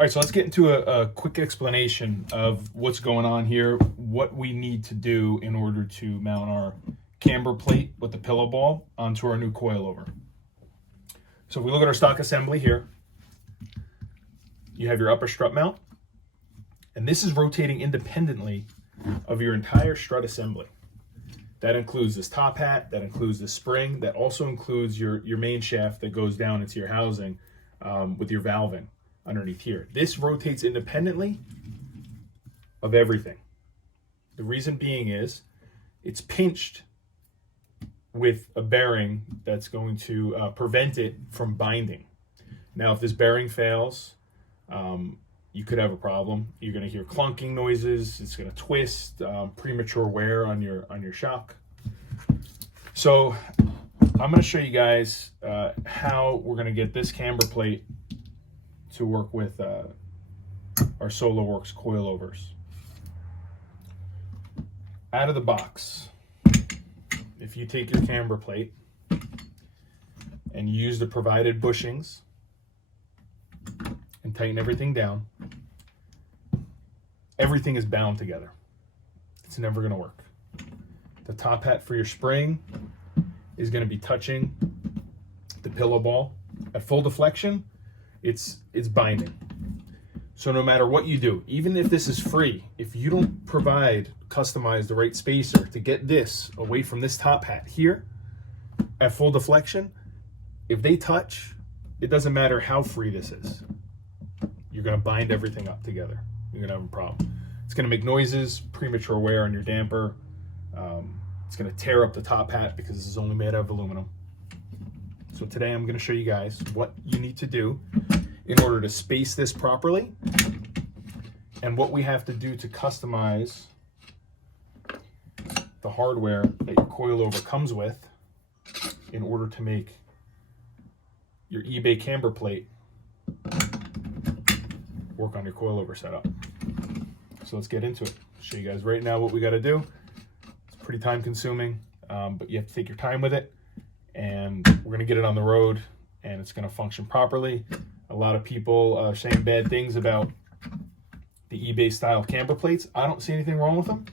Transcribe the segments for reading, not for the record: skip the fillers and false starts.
All right, so let's get into a quick explanation of what's going on here, what we need to do in order to mount our camber plate with the pillow ball onto our new coilover. So if we look at our stock assembly here, you have your upper strut mount, and this is rotating independently of your entire strut assembly. That includes this top hat, that includes the spring, that also includes your main shaft that goes down into your housing with your valving underneath here. This rotates independently of everything. The reason being is it's pinched with a bearing that's going to prevent it from binding. Now, if this bearing fails, you could have a problem. You're going to hear clunking noises. It's going to twist, premature wear on your shock. So I'm going to show you guys how we're going to get this camber plate to work with our Solowerks coilovers. Out of the box, if you take your camber plate and use the provided bushings and tighten everything down, everything is bound together. It's never going to work. The top hat for your spring is going to be touching the pillow ball. At full deflection, it's binding. So no matter what you do, even if this is free, if you don't customize the right spacer to get this away from this top hat here at full deflection, if they touch, it doesn't matter how free this is. You're going to bind everything up together. You're going to have a problem. It's going to make noises, premature wear on your damper. It's going to tear up the top hat because this is only made out of aluminum. So today I'm going to show you guys what you need to do in order to space this properly and what we have to do to customize the hardware that your coilover comes with in order to make your eBay camber plate work on your coilover setup. So let's get into it. I'll show you guys right now what we got to do. It's pretty time consuming, but you have to take your time with it, and we're going to get it on the road and it's going to function properly. A lot of people are saying bad things about the eBay style camber plates. I don't see anything wrong with them.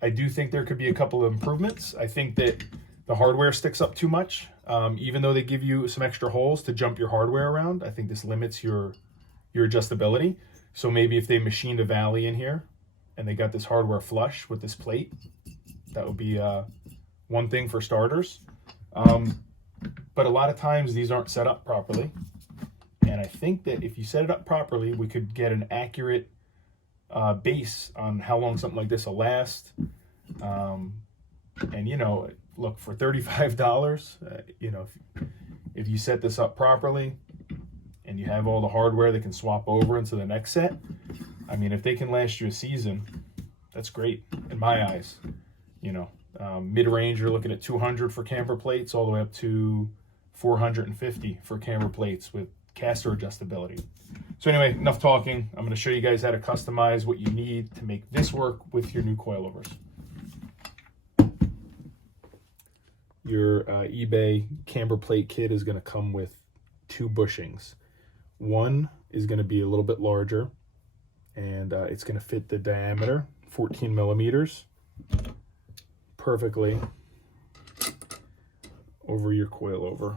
I do think there could be a couple of improvements. I think that the hardware sticks up too much. Even though they give you some extra holes to jump your hardware around, I think this limits your adjustability. So maybe if they machined a valley in here and they got this hardware flush with this plate, that would be one thing for starters. But a lot of times these aren't set up properly. And I think that if you set it up properly, we could get an accurate base on how long something like this will last. And, you know, look, for $35, you know, if you set this up properly and you have all the hardware that can swap over into the next set, I mean, if they can last you a season, that's great in my eyes. You know, mid-range, you're looking at 200 for camber plates, all the way up to 450 for camber plates with caster adjustability. So anyway, enough talking. I'm going to show you guys how to customize what you need to make this work with your new coilovers. Your eBay camber plate kit is going to come with two bushings. One is going to be a little bit larger, and it's going to fit the diameter, 14 millimeters, perfectly over your coilover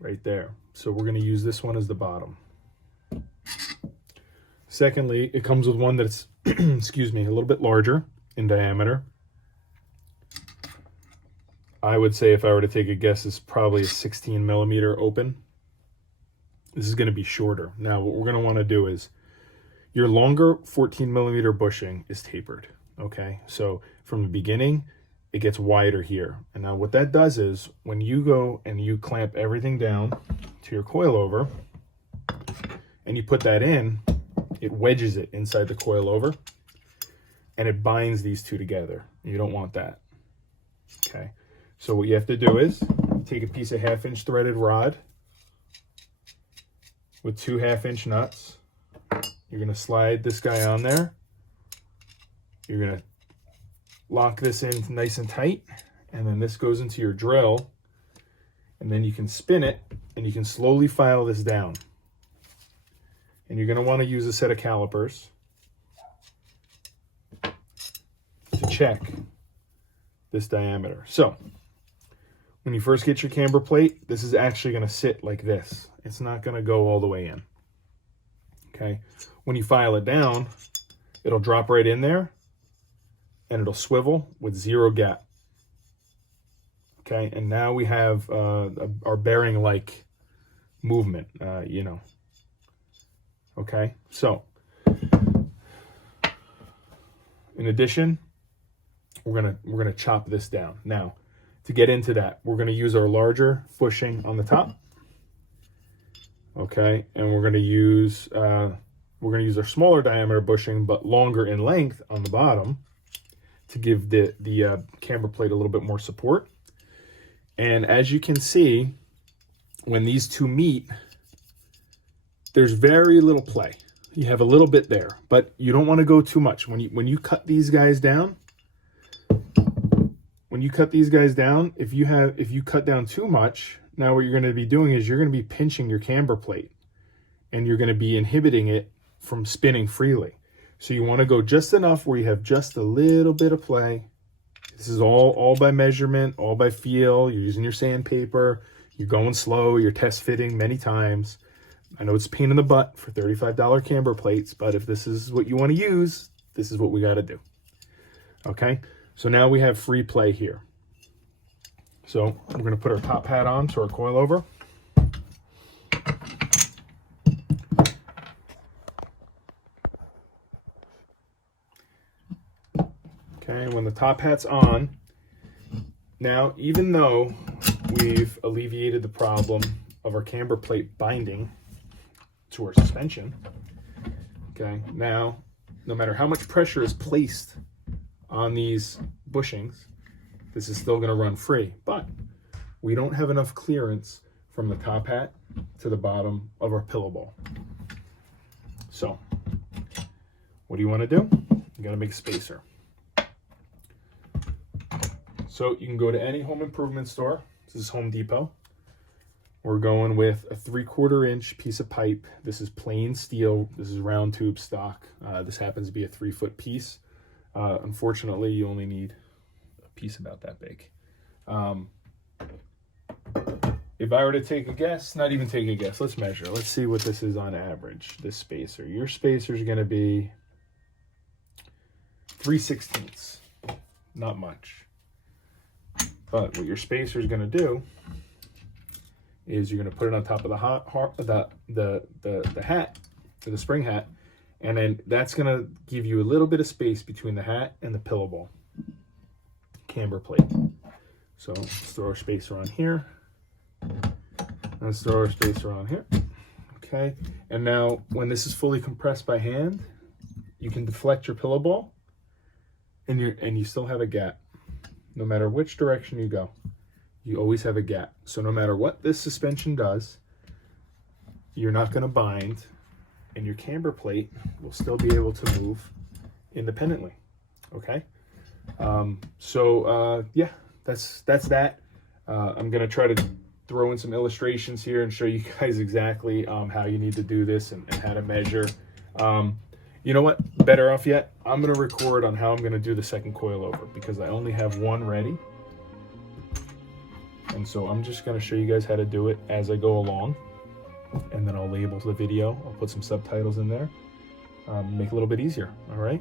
right there. So we're going to use this one as the bottom. Secondly, it comes with one that's, excuse me, a little bit larger in diameter. I would say, if I were to take a guess, is probably a 16 millimeter open. This is going to be shorter. Now, what we're going to want to do is, your longer 14 millimeter bushing is tapered. Okay, so from the beginning, it gets wider here. And now what that does is, when you go and you clamp everything down to your coilover and you put that in, it wedges it inside the coilover and it binds these two together. You don't want that. Okay, so what you have to do is take a piece of 1/2-inch threaded rod with 2 1/2-inch nuts. You're going to slide this guy on there. You're going to lock this in nice and tight, and then this goes into your drill, and then you can spin it and you can slowly file this down. And you're going to want to use a set of calipers to check this diameter. So when you first get your camber plate, this is actually going to sit like this. It's not going to go all the way in. Okay. When you file it down, it'll drop right in there and it'll swivel with zero gap. Okay. And now we have our bearing-like movement, you know. Okay. So in addition, we're gonna chop this down. Now, to get into that, we're gonna use our larger bushing on the top. Okay, and we're gonna use our smaller diameter bushing, but longer in length on the bottom, to give the camber plate a little bit more support. And as you can see, when these two meet, there's very little play. You have a little bit there, but you don't want to go too much. When you cut these guys down, if you cut down too much, now what you're going to be doing is you're going to be pinching your camber plate and you're going to be inhibiting it from spinning freely. So you want to go just enough where you have just a little bit of play. This is all by measurement, all by feel. You're using your sandpaper, you're going slow, you're test fitting many times. I know it's a pain in the butt for $35 camber plates, but if this is what you want to use, this is what we got to do. Okay, so now we have free play here. So we're going to put our top hat on to our coilover. Okay, when the top hat's on, now even though we've alleviated the problem of our camber plate binding to our suspension, okay, now no matter how much pressure is placed on these bushings, this is still going to run free, but we don't have enough clearance from the top hat to the bottom of our pillow ball. So what do you want to do? You got to make a spacer. So you can go to any home improvement store. This is Home Depot. We're going with a 3/4 inch piece of pipe. This is plain steel. This is round tube stock. This happens to be a 3-foot piece. Unfortunately, you only need a piece about that big. If I were to take a guess, not even take a guess, let's measure. Let's see what this is on average, this spacer. Your spacer is going to be 3/16. Not much. But what your spacer is going to do is you're going to put it on top of the hat, or the spring hat, and then that's going to give you a little bit of space between the hat and the pillow ball camber plate. So let's throw our spacer on here. Let's throw our spacer on here. Okay, and now when this is fully compressed by hand, you can deflect your pillow ball, and you still have a gap. No matter which direction you go, you always have a gap. So no matter what this suspension does, you're not going to bind, and your camber plate will still be able to move independently. Okay, yeah, that's that. I'm going to try to throw in some illustrations here and show you guys exactly how you need to do this and how to measure. You know what? Better off yet, I'm going to record on how I'm going to do the second coilover because I only have one ready. And so I'm just going to show you guys how to do it as I go along. And then I'll label the video. I'll put some subtitles in there. Make it a little bit easier. All right?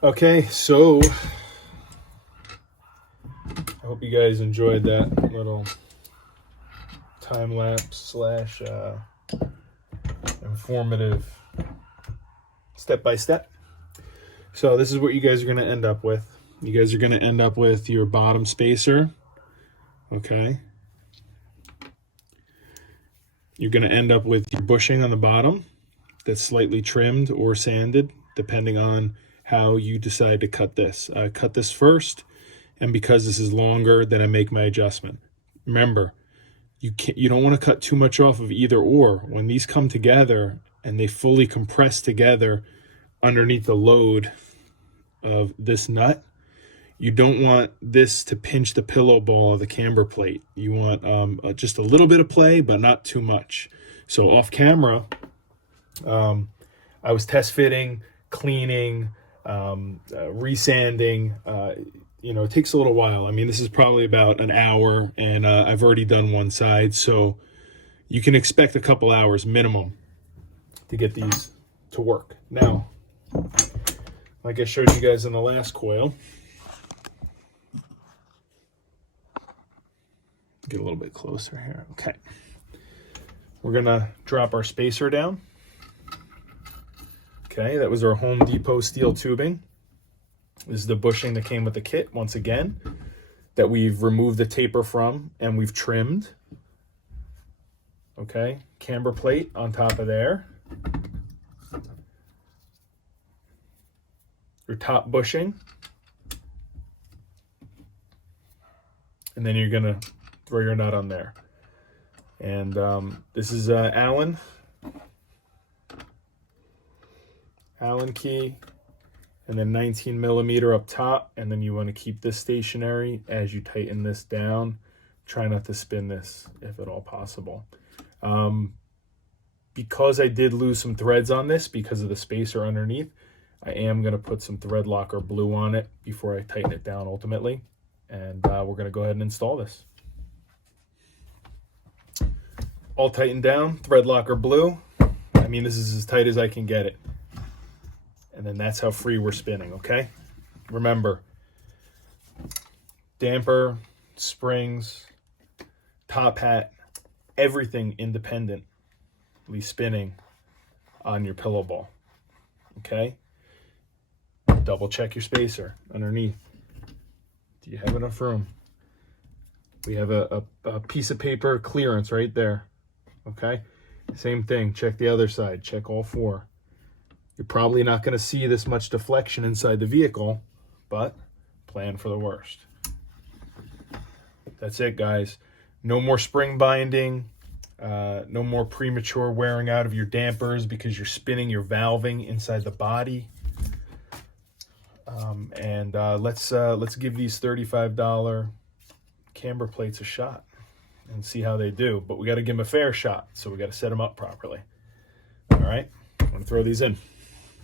Okay, so I hope you guys enjoyed that little time lapse slash informative step by step. So this is what you guys are going to end up with. You guys are going to end up with your bottom spacer. Okay. You're going to end up with your bushing on the bottom that's slightly trimmed or sanded, depending on how you decide to cut this. I cut this first, and because this is longer, then I make my adjustment. Remember, you don't want to cut too much off of either or. When these come together and they fully compress together underneath the load of this nut, you don't want this to pinch the pillow ball of the camber plate. You want just a little bit of play, but not too much. So off camera, I was test fitting, cleaning, resanding. You know, it takes a little while. I mean, this is probably about an hour, and I've already done one side, so you can expect a couple hours minimum to get these to work. Now, like I showed you guys in the last coil, get a little bit closer here. Okay, we're gonna drop our spacer down. Okay, that was our Home Depot steel tubing. This is the bushing that came with the kit, once again, that we've removed the taper from and we've trimmed. Okay, camber plate on top of there. Your top bushing. And then you're gonna throw your nut on there. And this is Allen key. And then 19 millimeter up top, and then you want to keep this stationary as you tighten this down. Try not to spin this if at all possible. Because I did lose some threads on this because of the spacer underneath, I am going to put some thread locker blue on it before I tighten it down ultimately. And we're going to go ahead and install this. All tightened down, thread locker blue. I mean, this is as tight as I can get it. And then that's how free we're spinning, okay? Remember, damper, springs, top hat, everything independently spinning on your pillow ball, okay? Double check your spacer underneath. Do you have enough room? We have a piece of paper clearance right there, okay? Same thing, check the other side, check all four. You're probably not going to see this much deflection inside the vehicle, but plan for the worst. That's it, guys. No more spring binding. No more premature wearing out of your dampers because you're spinning your valving inside the body. Let's give these $35 camber plates a shot and see how they do. But we got to give them a fair shot, so we got to set them up properly. All right, I'm going to throw these in.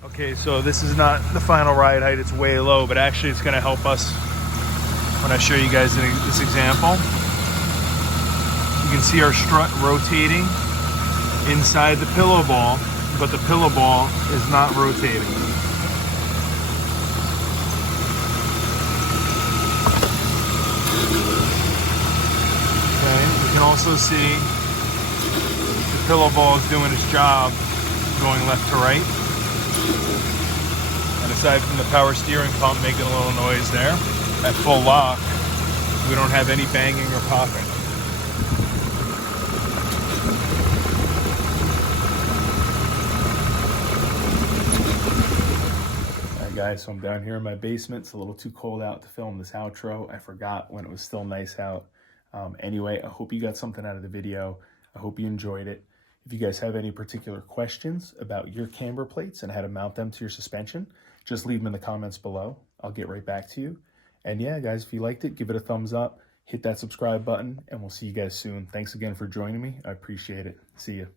Okay, so this is not the final ride height, it's way low, but actually it's going to help us when I show you guys this example. You can see our strut rotating inside the pillow ball, but the pillow ball is not rotating. Okay, you can also see the pillow ball is doing its job, going left to right. And aside from the power steering pump making a little noise there, at full lock, we don't have any banging or popping. Alright guys, so I'm down here in my basement. It's a little too cold out to film this outro. I forgot when it was still nice out. Anyway, I hope you got something out of the video. I hope you enjoyed it. If you guys have any particular questions about your camber plates and how to mount them to your suspension, just leave them in the comments below. I'll get right back to you. And yeah, guys, if you liked it, give it a thumbs up, hit that subscribe button, and we'll see you guys soon. Thanks again for joining me. I appreciate it. See you.